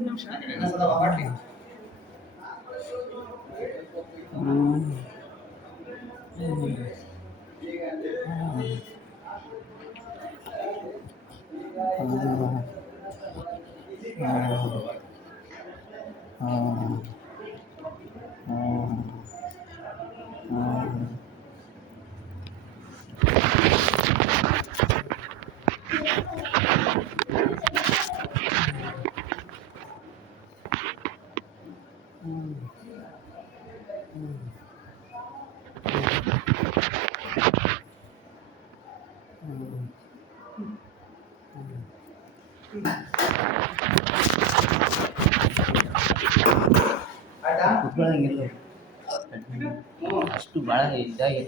ನಿಮಿಷ ಕುತ್ಕೊಳ್ಳಂಗಿಲ್ಲ ಅಷ್ಟು ಭಾಳ ಇದಾಗಿ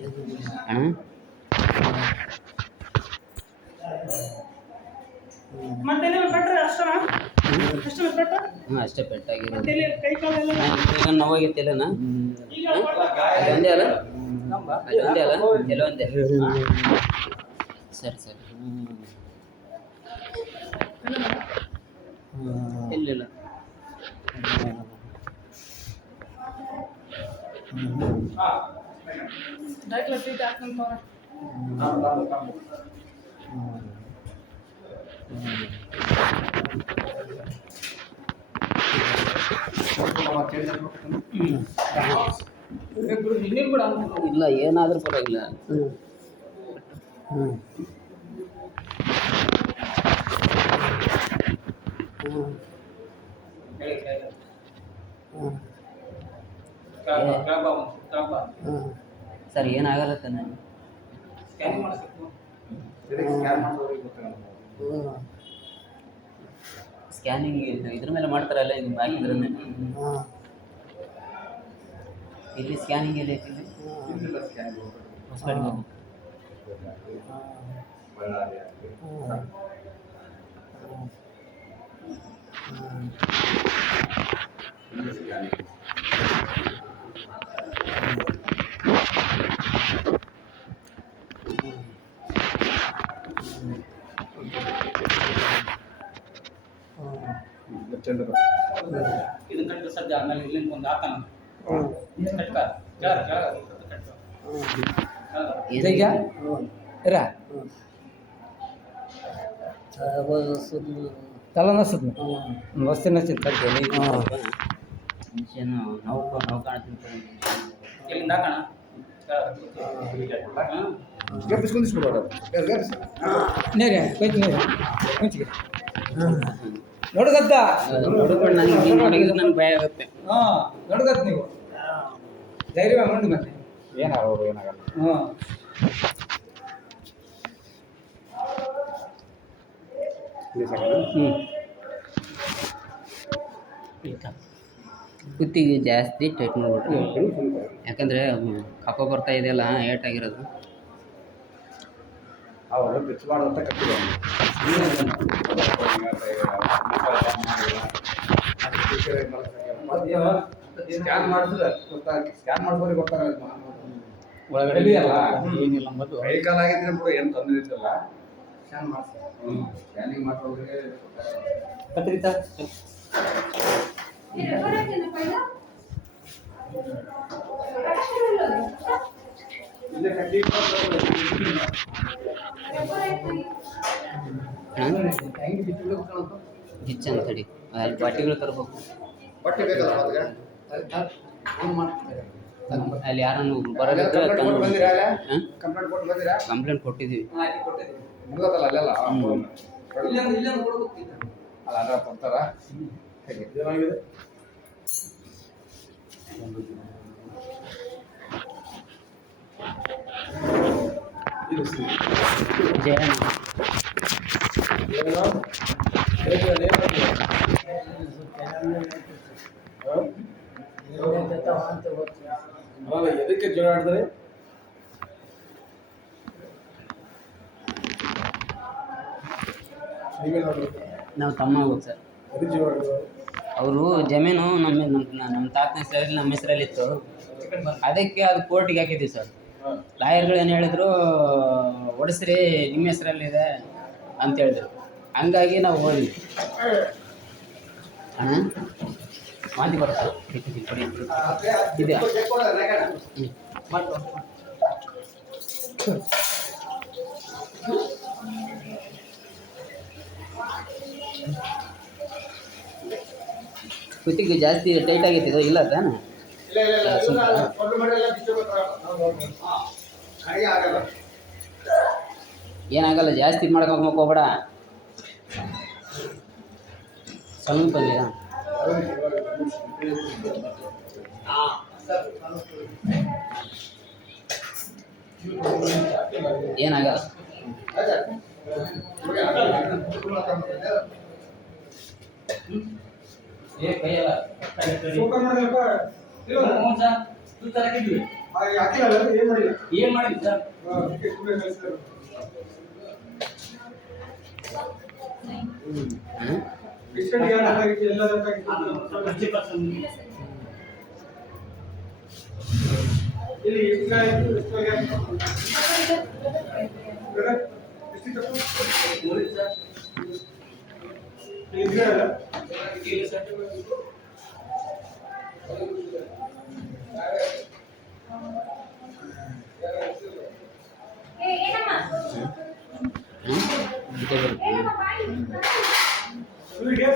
ಅಷ್ಟೇ ಪೆಟ್ಟಾಗಿರೋದು ಈಗ ನೋವಾಗೈತಿಲ್ಲನಾ ಅದೊಂದೇ ಅಲ್ಲ ಅದೊಂದೇ ಅಲ್ಲ ಕೆಲವೊಂದೇ ಸರಿ ಸರಿ ಇಲ್ಲಿಲ್ಲ ಇಲ್ಲ ಏನಾದರೂ ಪರವಾಗಿಲ್ಲ ಸರ್ ಏನಾಗಲ್ಲ ತಾನೆ ಸ್ಕ್ಯಾನಿಂಗ್ ಇದ್ರ ಮೇಲೆ ಮಾಡ್ತಾರಲ್ಲ ನಿಮ್ಮ ಹಾಕಿದ್ರೆ ಇಲ್ಲಿ ಸ್ಕ್ಯಾನಿಂಗ್ ಎಲ್ಲಿ ಐತಿ ಹೊಸಪೇಟೆ ಇದು ಕಟ್ಟು ಸದ್ಯ ಆಮೇಲೆ ಇಲ್ಲಿಂದ ಒಂದು ಹಾಕೋಣ ತಲೆ ನಸುತ್ತೆ ವಸ್ತು ನಸಿತ್ತು ನಾವು ಕಾಣ್ತೀನಿ ಎಲ್ಲಿಂದ ಹಾಕೋಣ ನೋಡ್ಗತ್ತ ನೋಡ್ಕೊಂಡು ನನಗೆ ನೋಡಿದ್ರೆ ನನಗೆ ಭಯ ಆಗುತ್ತೆ ನೋಡ್ಗತ್ತ ನೀವು ಧೈರ್ಯ ಮಾಡಿ ಮತ್ತೆ ಏನಾಗೋರು ಏನಾಗಲ್ಲ ಕುತ್ತಿಗೆ ಜಾಸ್ತಿ ಟೈಟ್ ಮಾಡ್ಬಿಟ್ರು ಯಾಕಂದರೆ ಕಫ ಬರ್ತಾ ಇದೆಯಲ್ಲ ಏಟಾಗಿರೋದು ಅವರು ಬಿಚ್ಚಬಾರ್ದು ಅಂತ ಕಟ್ಟಿದೆ ಸ್ಕ್ಯಾನ್ ಮಾಡಿದ್ರೆ ಸ್ಕ್ಯಾನ್ ಮಾಡಿದ್ರೆ ಗೊತ್ತಾಗಲ್ಲ ಒಳಗಡೆ ಏನಿಲ್ಲ ಮತ್ತು ಕೈ ಕಾಲ ಆಗಿದ್ರೆ ಕೂಡ ಏನು ತೊಂದರೆ ಇರ್ತಲ್ಲ ಸ್ಕ್ಯಾನ್ ಮಾಡ್ತಾರೆ ಸ್ಕ್ಯಾನಿಂಗ್ ಮಾಡೋರಿಗೆ ಕತ್ರಿತ ಗಿಚ್ಚ ಅಂತಡಿ ಅಲ್ಲಿ ಬಾಟಿಗಳು ತರಬೇಕು ಅಲ್ಲಿ ಯಾರನ್ನು ಬರೋದಿದ್ರೆ ಕಂಪ್ಲೇಂಟ್ ಕೊಟ್ಟಿದ್ದೀವಿ ಅಲ್ಲ ಕೊಡ್ತಾರ ಹೇಗೆ ಎದಕ್ಕೆ ಜೋಳ ಆಡಿದ್ರೆ ನಾವು ತಮ್ಮ ಆಗೋದು ಸರ್ ಅವರು ಜಮೀನು ನಮ್ಮ ತಾತನ ಹೆಸರಲ್ಲಿ ನಮ್ಮ ಹೆಸರಲ್ಲಿತ್ತು ಅದಕ್ಕೆ ಅದು ಕೋರ್ಟಿಗೆ ಹಾಕಿದ್ದೀವಿ ಸರ್ ಲಾಯರ್ಗಳು ಏನು ಹೇಳಿದ್ರು ಒಡಿಸ್ರಿ ನಿಮ್ಮ ಹೆಸರಲ್ಲಿದೆ ಅಂತ ಹೇಳಿದ್ರು ಹಂಗಾಗಿ ನಾವು ಹೋದ್ವಿ ಹಾಂ ವಾಂತಿ ಬರುತ್ತೆ ಕೊಡಿ ಇದೆಯಾ ಹ್ಞೂ ಕುತ್ತಿಗೆ ಜಾಸ್ತಿ ಟೈಟ್ ಆಗೈತೆ ಇದು ಇಲ್ಲ ತಾನೆ ಏನಾಗಲ್ಲ ಜಾಸ್ತಿ ಇದು ಮಾಡ್ಕೊಂಬಕ್ಕೆ ಹೋಗ್ಬೇಡ ಸ್ವಲ್ಪ ಇದೆಯಾ ಏನಾಗಲ್ಲ ಕೈಯಲ್ಲ ಏನ್ ಮಾಡಿದ್ವಿ ಸರ್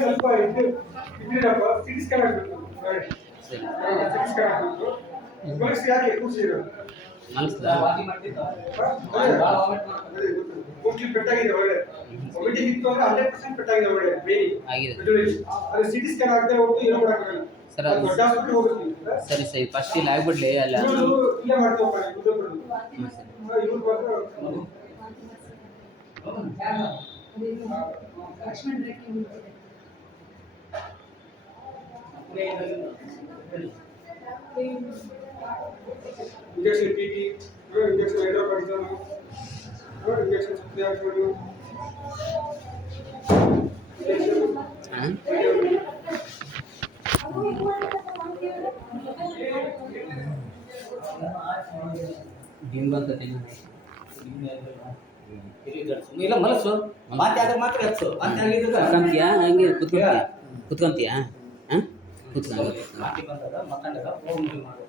ಸ್ವಲ್ಪ ಇದ್ದಿರಪ್ಪ ಸಿಟಿ ಸ್ಕ್ಯಾನ್ ಆಗಬೇಕು ಸಿಟಿ ಸ್ಕ್ಯಾನ್ ಆಗಬೇಕು ಮನಸ್ಸು ಯಾಕೆ ಕೂರ್ಸಿದ್ರು ಮೋಸ್ಟ್ಲಿ ಪೆಟ್ಟಾಗಿದೆ ಒಳ್ಳೆ ವಾಮಿಟಿಂಗ್ ಇತ್ತು ಅಂದ್ರೆ 100% ಪೆಟ್ಟಾಗಿದೆ ಒಳ್ಳೆ ಬೇರೆ ಅದು ಸಿಟಿ ಸ್ಕ್ಯಾನ್ ಆಗದೆ ಹೋಗ್ತು ಏನೋ ಮಾಡಕ್ಕಾಗಲ್ಲ ಸರ್ ಅದು ದೊಡ್ಡ ಹಾಸ್ಪಿಟಲ್ ಹೋಗ್ಬೇಕು ಸರಿ ಸರಿ ಫಸ್ಟ್ ಇಲ್ಲಿ ಆಗ್ಬಿಡ್ಲಿ ಅಲ್ಲ ಇಲ್ಲೇ ಮಾಡ್ತೀವಪ್ಪ ಇವ್ರು ಲಕ್ಷ್ಮಣ್ ರೇಖೆ ಇಂಜೆಕ್ಷನ್ ಟಿಟಿ ಇಂಜೆಕ್ಷನ್ ಹೈಡ್ರೋಕಾರ್ಟಿಸೋನ್ ಇಂಜೆಕ್ಷನ್ ಸುತ್ತಿಯಾಕ್ಬೋದು ಇಲ್ಲ ಮನಸ್ಸು ಮಾತೆ ಆದ್ರೆ ಮಾತ್ರ ಹಚ್ಚು ಅಂತ ಹೇಳಿದ್ರೆ ಕುತ್ಕೊಂತೀಯಾ ಹಂಗೆ ಕುತ್ಕೊಂತೀಯಾ ಹಾಂ ಕುತ್ಕೊಂಡು ಮಾತಿ ಬಂದಾಗ ಮಕ್ಕಂಡಾಗ ಹೋಗಿ ಮಾಡು